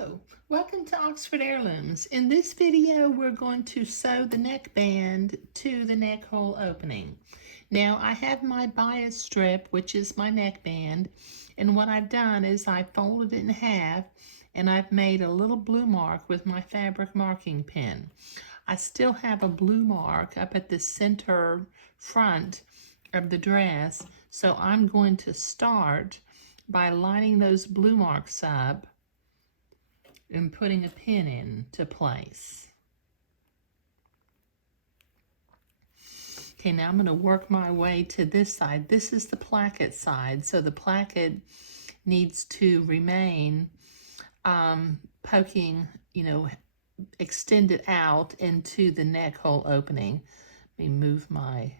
Hello, welcome to Oxford Heirlooms. In this video, we're going to sew the neckband to the neck hole opening. Now, I have my bias strip, which is my neckband, and what I've done is I folded it in half and I've made a little blue mark with my fabric marking pen. I still have a blue mark up at the center front of the dress, so I'm going to start by lining those blue marks up and putting a pin into place. Okay, now I'm going to work my way to this side. This is the placket side, so the placket needs to remain poking, extended out into the neck hole opening. Let me move my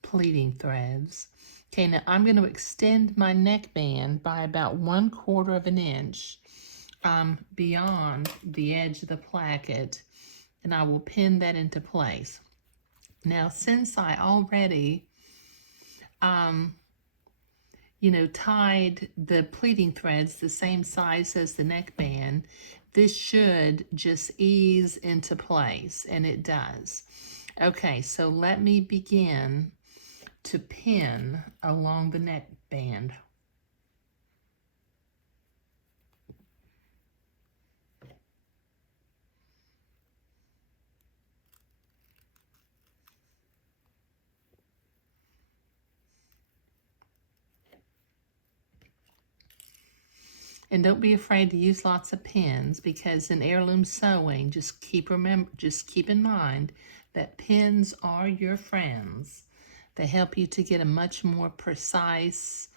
pleating threads. Okay, now I'm going to extend my neckband by about 1/4 of an inch beyond the edge of the placket, and I will pin that into place. Now, since I already tied the pleating threads the same size as the neckband, this should just ease into place, and it does. Okay, so let me begin to pin along the neckband. And don't be afraid to use lots of pins, because in heirloom sewing, just keep in mind that pins are your friends. They help you to get a much more precise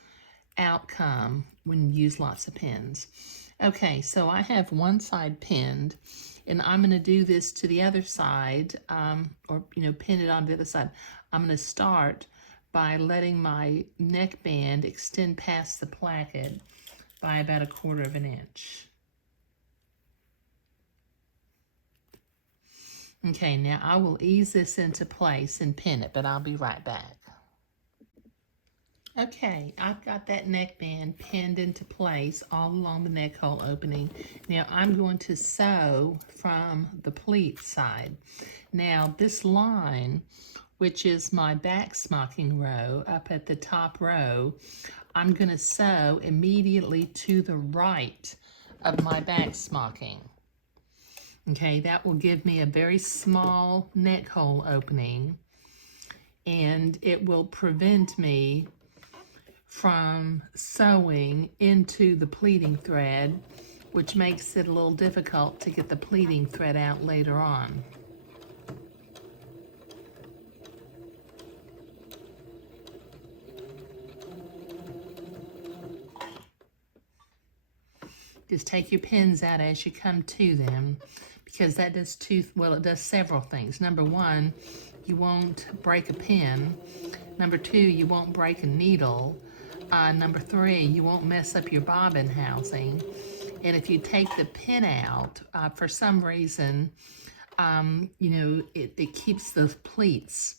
outcome when you use lots of pins. Okay, so I have one side pinned, and I'm going to do this to the other side, pin it on the other side. I'm going to start by letting my neckband extend past the placket by about 1/4 of an inch. Okay, now I will ease this into place and pin it, but I'll be right back. Okay, I've got that neckband pinned into place all along the neck hole opening. Now I'm going to sew from the pleat side. Now this line, which is my back smocking row up at the top row, I'm going to sew immediately to the right of my back smocking. Okay, that will give me a very small neck hole opening, and it will prevent me from sewing into the pleating thread, which makes it a little difficult to get the pleating thread out later on. Just take your pins out as you come to them, because that does it does several things. Number one, you won't break a pin. Number two, you won't break a needle. Number three, you won't mess up your bobbin housing. And if you take the pin out, for some reason, it keeps the pleats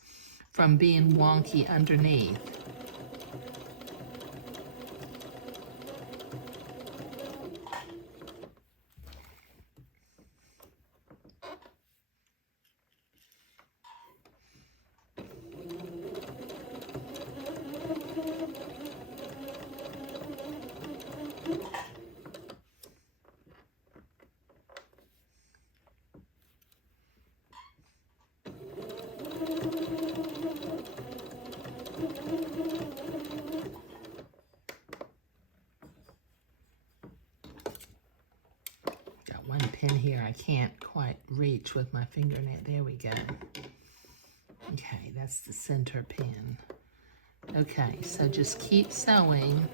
from being wonky underneath. One pin here I can't quite reach with my fingernail. There we go. Okay, that's the center pin. Okay, so just keep sewing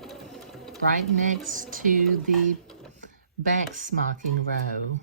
right next to the back smocking row.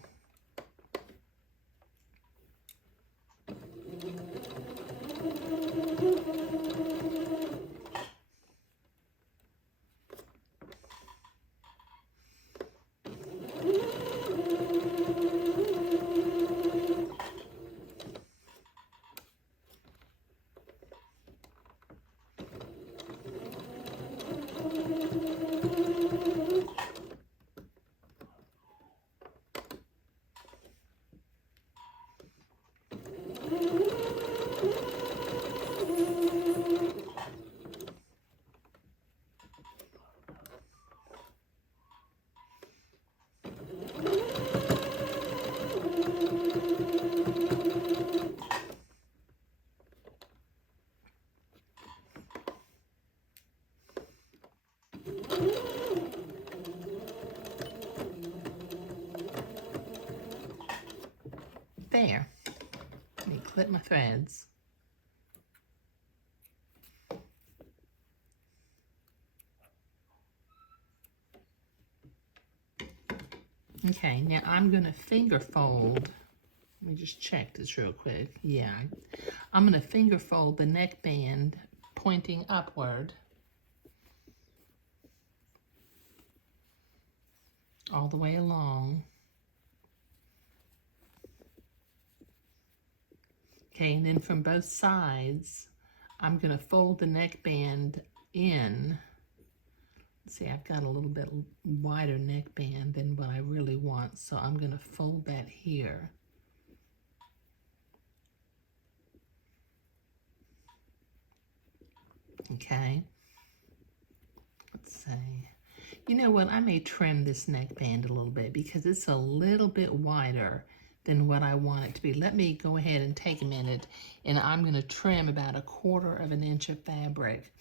There. Let me clip my threads. Okay, now I'm going to finger fold. Let me just check this real quick. Yeah, I'm going to finger fold the neckband pointing upward all the way along. Okay, and then from both sides, I'm going to fold the neckband in. See, I've got a little bit wider neckband than what I really want, so I'm going to fold that here. Okay, let's see. You know what, I may trim this neckband a little bit because it's a little bit wider than what I want it to be. Let me go ahead and take a minute, and I'm going to trim about 1/4 of an inch of fabric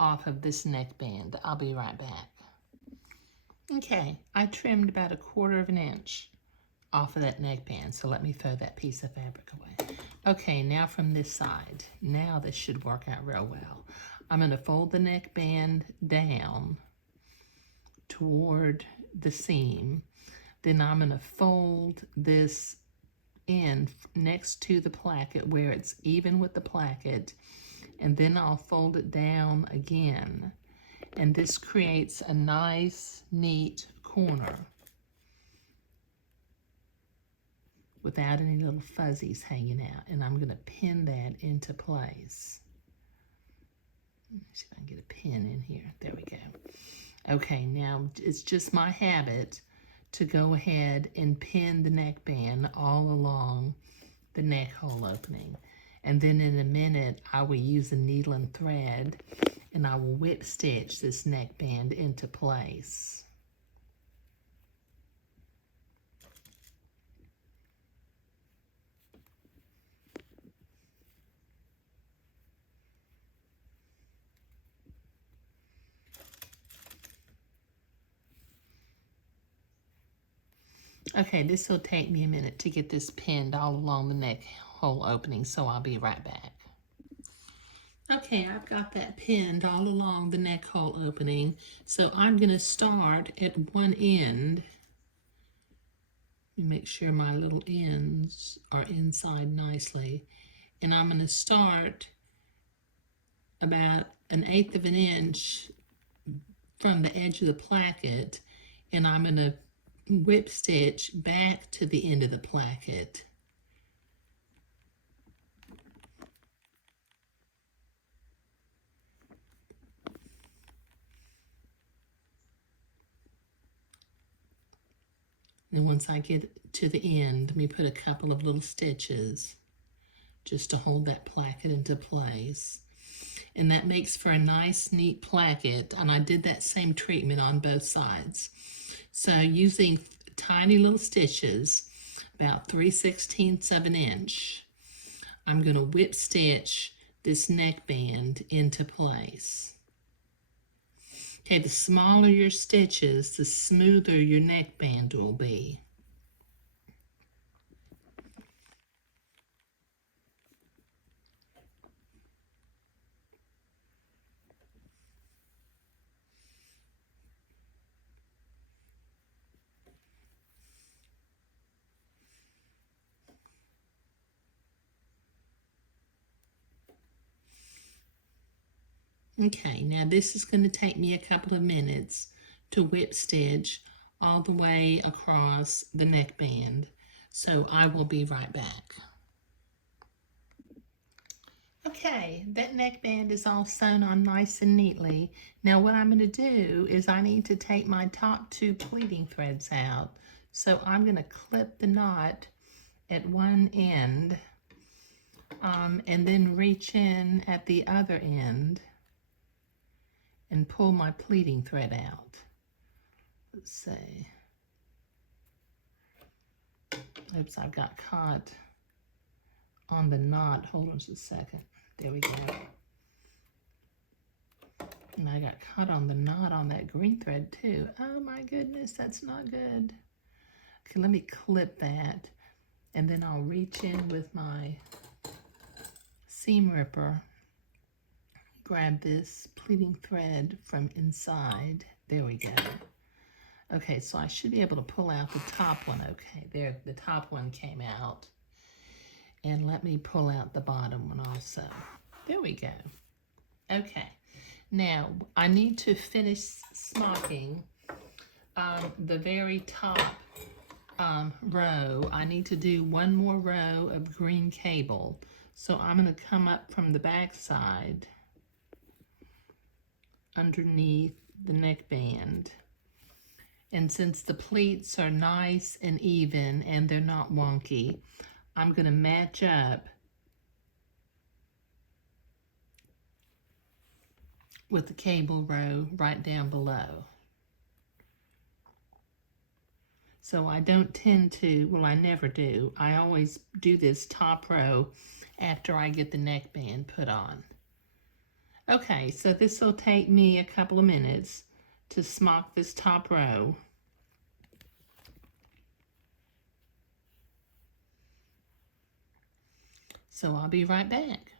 off of this neckband. I'll be right back. Okay, I trimmed about 1/4 of an inch off of that neckband, so let me throw that piece of fabric away. Okay, now from this side. Now this should work out real well. I'm going to fold the neckband down toward the seam. Then I'm going to fold this in next to the placket where it's even with the placket, and then I'll fold it down again. And this creates a nice, neat corner without any little fuzzies hanging out. And I'm going to pin that into place. Let's see if I can get a pin in here. There we go. Okay, now it's just my habit to go ahead and pin the neckband all along the neck hole opening. And then in a minute, I will use a needle and thread, and I will whip stitch this neckband into place. Okay, this will take me a minute to get this pinned all along the neck hole opening, so I'll be right back. Okay, I've got that pinned all along the neck hole opening, so I'm going to start at one end. Make sure my little ends are inside nicely, and I'm going to start about 1/8 of an inch from the edge of the placket, and I'm going to whip stitch back to the end of the placket. Then once I get to the end, let me put a couple of little stitches just to hold that placket into place. And that makes for a nice, neat placket, and I did that same treatment on both sides. So using tiny little stitches, about 3/16 of an inch, I'm going to whip stitch this neckband into place. Okay, the smaller your stitches, the smoother your neckband will be. Okay, now this is going to take me a couple of minutes to whip stitch all the way across the neckband, so I will be right back. Okay, that neckband is all sewn on nice and neatly. Now what I'm going to do is I need to take my top 2 pleating threads out. So I'm going to clip the knot at one end and then reach in at the other end and pull my pleating thread out. Let's see. Oops, I've got caught on the knot. Hold on just a second. There we go. And I got caught on the knot on that green thread too. Oh my goodness, that's not good. Okay, let me clip that. And then I'll reach in with my seam ripper, grab this pleating thread from inside. There we go. Okay, so I should be able to pull out the top one. Okay, there, the top one came out. And let me pull out the bottom one also. There we go. Okay, now I need to finish smocking the very top row. I need to do one more row of green cable. So I'm going to come up from the back side underneath the neckband. And since the pleats are nice and even and they're not wonky, I'm going to match up with the cable row right down below. So I don't tend to, well, I never do. I always do this top row after I get the neckband put on. Okay, so this will take me a couple of minutes to smock this top row. So I'll be right back.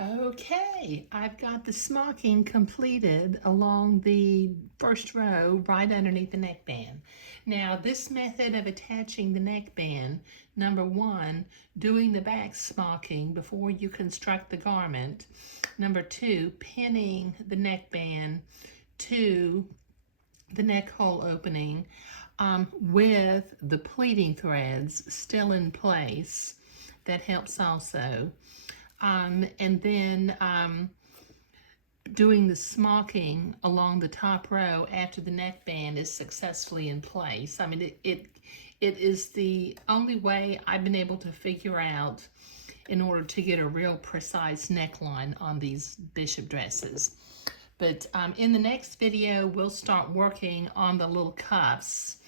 Okay, I've got the smocking completed along the first row right underneath the neckband. Now this method of attaching the neckband, number one, doing the back smocking before you construct the garment. Number two, pinning the neckband to the neck hole opening with the pleating threads still in place. That helps also. And then doing the smocking along the top row after the neckband is successfully in place. I mean, it is the only way I've been able to figure out in order to get a real precise neckline on these bishop dresses. But in the next video, we'll start working on the little cuffs.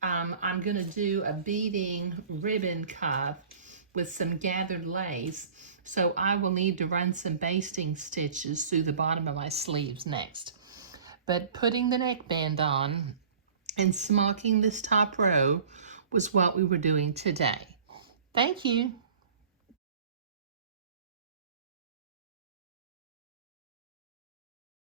I'm going to do a beading ribbon cuff with some gathered lace. So I will need to run some basting stitches through the bottom of my sleeves next. But putting the neckband on and smocking this top row was what we were doing today. Thank you.